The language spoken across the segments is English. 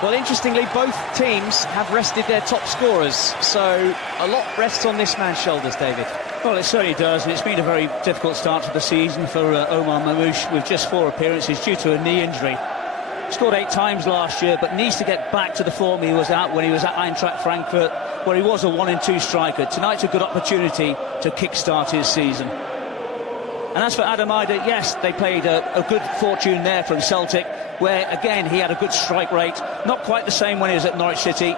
Well, interestingly, both teams have rested their top scorers, so a lot rests on this man's shoulders, David. Well, it certainly does, and it's been a very difficult start to the season for Omar Mamouche, with just 4 appearances due to a knee injury. Scored 8 times last year, but needs to get back to the form he was at when he was at Eintracht Frankfurt, where he was a 1-2 striker. Tonight's a good opportunity to kick-start his season. And as for Adam Ida, yes, they played a good fortune there from Celtic, where, again, he had a good strike rate. Not quite the same when he was at Norwich City.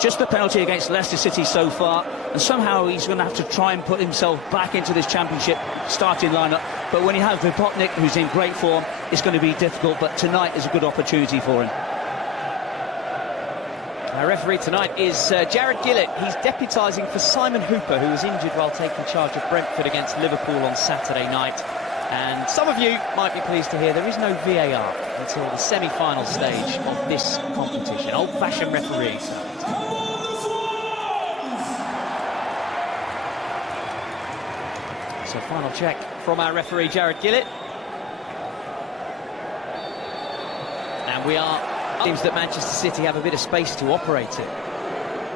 Just the penalty against Leicester City so far. And somehow he's going to have to try and put himself back into this championship starting lineup. But when you have Vipotnik, who's in great form, it's going to be difficult. But tonight is a good opportunity for him. Our referee tonight is Jared Gillett. He's deputising for Simon Hooper, who was injured while taking charge of Brentford against Liverpool on Saturday night. And some of you might be pleased to hear there is no VAR until the semi-final stage of this competition. Old-fashioned referees. So final check from our referee Jared Gillett. And we are... Seems that Manchester City have a bit of space to operate in.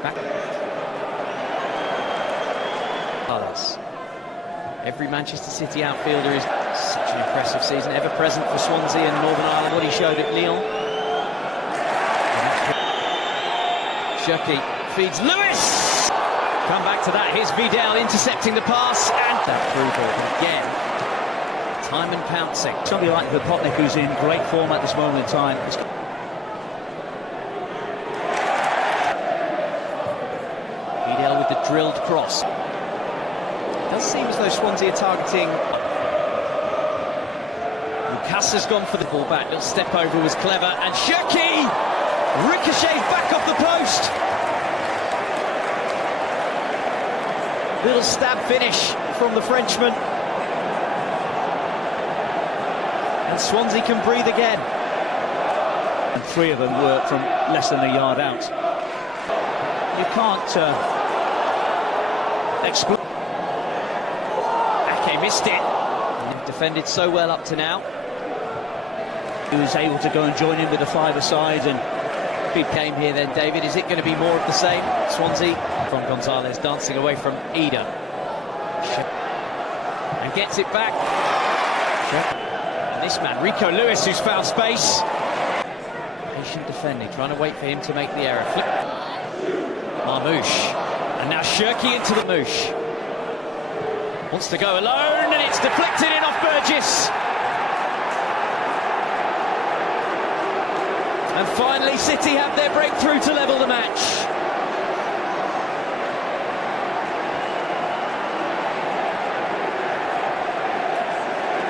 Back. Every Manchester City outfielder is such an impressive season, ever present for Swansea and Northern Ireland. What he showed at Lyon. Shirky feeds Lewis. Come back to that. Here's Vidal intercepting the pass and that through ball again. Time and pouncing. Somebody like Vipotnik, who's in great form at this moment in time. With the drilled cross. It does seem as though Swansea are targeting. Lucas has gone for the ball back. Little step over was clever. And Shirky ricochets back off the post. Little stab finish from the Frenchman. And Swansea can breathe again. And 3 of them were from less than a yard out. You can't... Ake missed it. Defended so well up to now. He was able to go and join in with the 5-a-side, and big game here then, David. Is it going to be more of the same? Swansea from Gonzalez dancing away from Ida. And gets it back. And this man, Rico Lewis, who's found space. Patient defending, trying to wait for him to make the error. Flip. Mamouche. And now Shirky into the Moosh. Wants to go alone, and it's deflected in off Burgess. And finally, City have their breakthrough to level the match.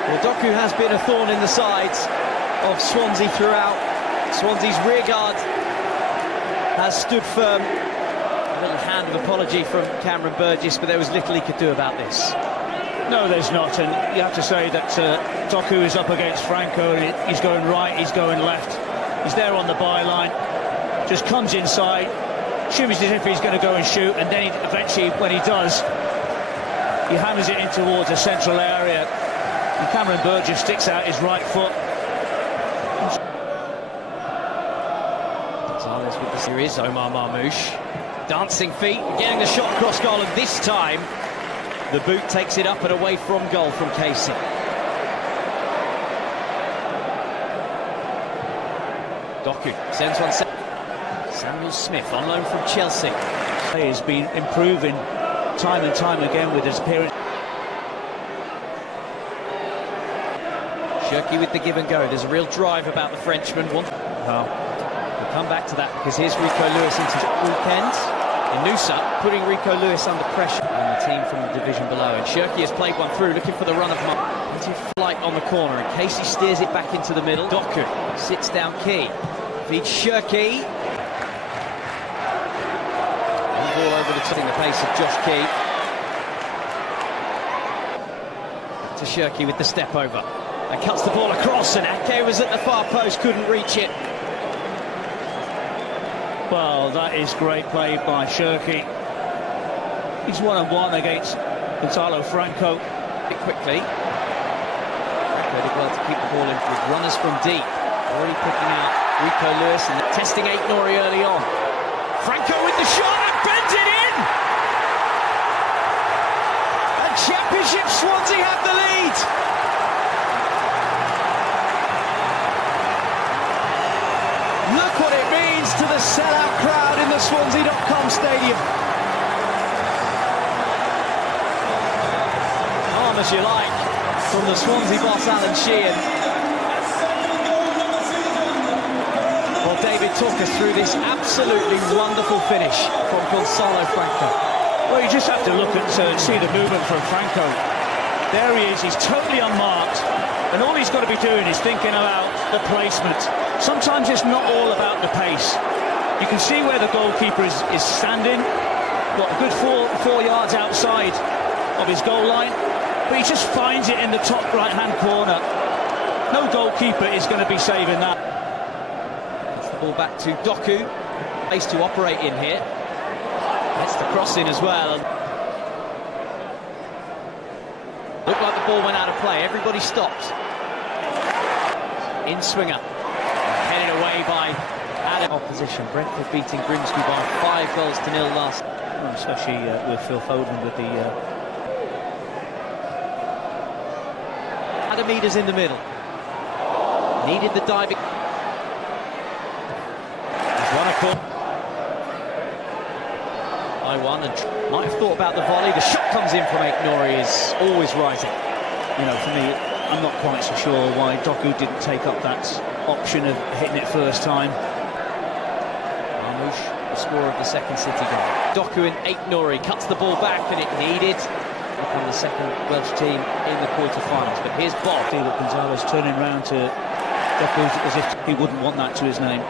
Well, Doku has been a thorn in the sides of Swansea throughout. Swansea's rearguard has stood firm. A little hand of apology from Cameron Burgess, but there was little he could do about this. No, there's not, and you have to say that Doku is up against Franco. He's going right, he's going left. He's there on the byline, just comes inside, shoots as if he's going to go and shoot, and then eventually, when he does, he hammers it in towards a central area, and Cameron Burgess sticks out his right foot. Gonzalez with the series, Omar Mamouche. Dancing feet, getting the shot across goal, and this time the boot takes it up and away from goal from Casey. Doku sends one. Samuel Smith on loan from Chelsea. He has been improving time and time again with his appearance. Shirky with the give and go. There's a real drive about the Frenchman. We'll come back to that because here's Rico Lewis into the weekend. Inusa putting Rico Lewis under pressure, and the team from the division below. And Shirky has played one through, looking for the run of plenty of flight on the corner, and Casey steers it back into the middle. Doku sits down Key, feeds Shirky. One ball over the top, the pace of Josh Key. To Shirky with the step over, and cuts the ball across, and Ake was at the far post, couldn't reach it. Well, that is great play by Shirky. He's 1-on-1 against Gonzalo Franco. Quickly. Franco did well to keep the ball in with runners from deep. Already picking out Rico Lewis and testing Aït-Nouri early on. Franco with the shot and bends it in! And Championship Swansea have the lead! Look what it means to the sellout crowd in the Swansea.com stadium. Arm as you like from the Swansea boss Alan Sheehan. Well, David, talk us through this absolutely wonderful finish from Gonzalo Franco. Well, you just have to look and see the movement from Franco. There he is, he's totally unmarked, and all he's got to be doing is thinking about the placement. Sometimes it's not all about the pace. You can see where the goalkeeper is standing, got a good four yards outside of his goal line, but he just finds it in the top right-hand corner. No goalkeeper is going to be saving that. It's the ball back to Doku. Place to operate in here. That's the cross in as well. Looked like the ball went out of play. Everybody stopped. In swinger. Headed away by Adam. Opposition. Brentford beating Grimsby by 5-0 last. Well, especially with Phil Foden with the... Adamida's in the middle. Needed the diving. He's won a call. I won and might have thought about the volley. The shot comes in from Aït-Nouri is always rising. You know, for me, I'm not quite so sure why Doku didn't take up that option of hitting it first time. Marmoush, the scorer of the second City goal. Doku and Aït-Nouri cuts the ball back, and it needed on the second Welsh team in the quarter-finals. But here's Bob. See that Gonzalez turning round to Doku as if he wouldn't want that to his name.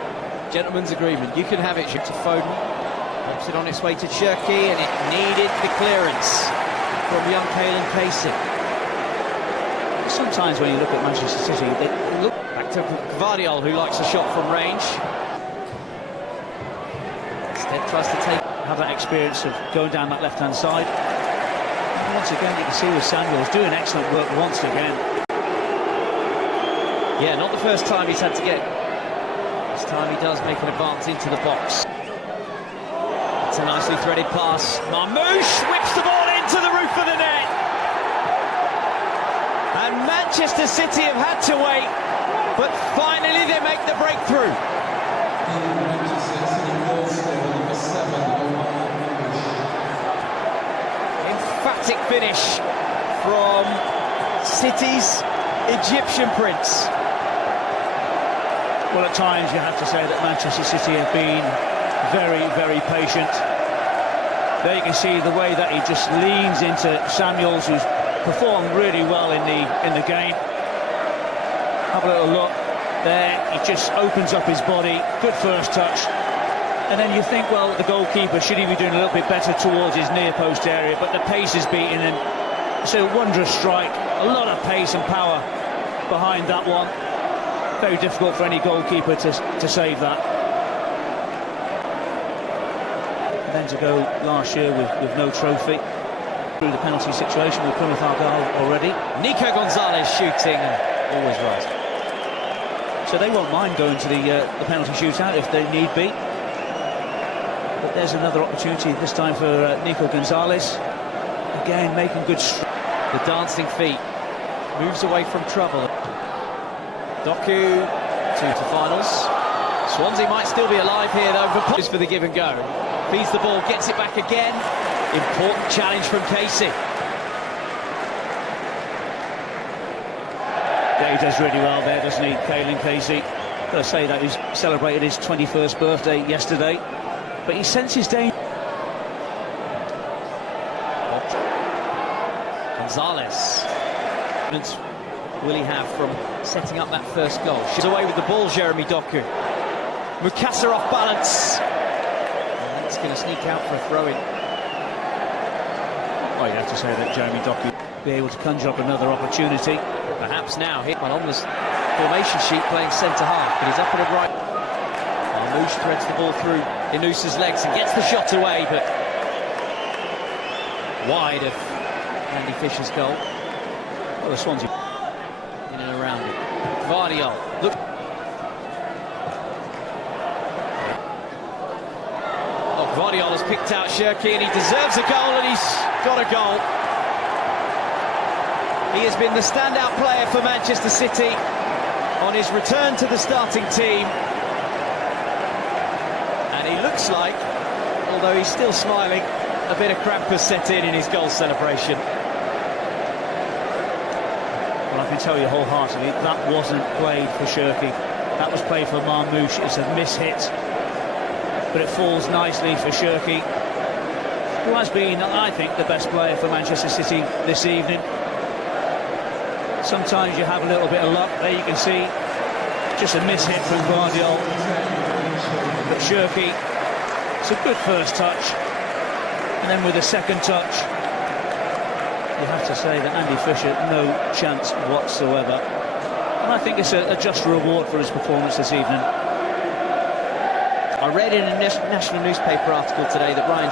Gentleman's agreement. You can have it. To Foden. Pops it on its way to Cherki, and it needed the clearance from young Caelan Casey. Sometimes when you look at Manchester City, they look back to Gvardiol, who likes a shot from range. Instead tries to have that experience of going down that left-hand side. And once again, you can see with Samuels doing excellent work once again. Yeah, not the first time he's had to get. This time he does make an advance into the box. It's a nicely threaded pass. Marmoush whips the ball into the roof of the net. And Manchester City have had to wait, but finally they make the breakthrough. Emphatic finish from City's Egyptian prince. Well, at times you have to say that Manchester City have been very, very patient. There you can see the way that he just leans into Samuels, who's performed really well in the game. Have a little look there. He just opens up his body. Good first touch. And then you think, well, the goalkeeper, should he be doing a little bit better towards his near post area? But the pace is beating him. It's a wondrous strike. A lot of pace and power behind that one. Very difficult for any goalkeeper to save that. And then to go last year with no trophy. Through the penalty situation with Plymouth Argyle already. Nico Gonzalez shooting and always right. So they won't mind going to the penalty shootout if they need be. But there's another opportunity this time for Nico Gonzalez. Again, making good the dancing feet. Moves away from trouble. Doku to finals. Swansea might still be alive here though for the give and go. Feeds the ball, gets it back again. Important challenge from Casey. Yeah, he does really well there, doesn't he, Caelan Casey? Got to say that he's celebrated his 21st birthday yesterday, but he senses danger. Gonzalez. Will he have from setting up that first goal? She's away with the ball, Jeremy Doku. Mukasa off balance. And that's going to sneak out for a throw-in. Well, you'd have to say that Jeremy Doku be able to conjure up another opportunity. Perhaps now, well, on this formation sheet playing centre-half, but he's up at the right. Marmoush threads the ball through Inusa's legs and gets the shot away, but wide of Andy Fisher's goal. Well, the Swansea in and around it. Gvardiol, look. Guardiola has picked out Shirky and he deserves a goal, and he's got a goal. He has been the standout player for Manchester City on his return to the starting team. And he looks like, although he's still smiling, a bit of cramp has set in his goal celebration. Well, I can tell you wholeheartedly, that wasn't played for Shirky. That was played for Marmoush. It's a miss-hit, but it falls nicely for Shirky, who has been, I think, the best player for Manchester City this evening. Sometimes you have a little bit of luck. There you can see just a miss-hit from Guardiola. But Shirky, it's a good first touch. And then with the second touch, you have to say that Andy Fisher, no chance whatsoever. And I think it's a just reward for his performance this evening. I read in a national newspaper article today that Ryan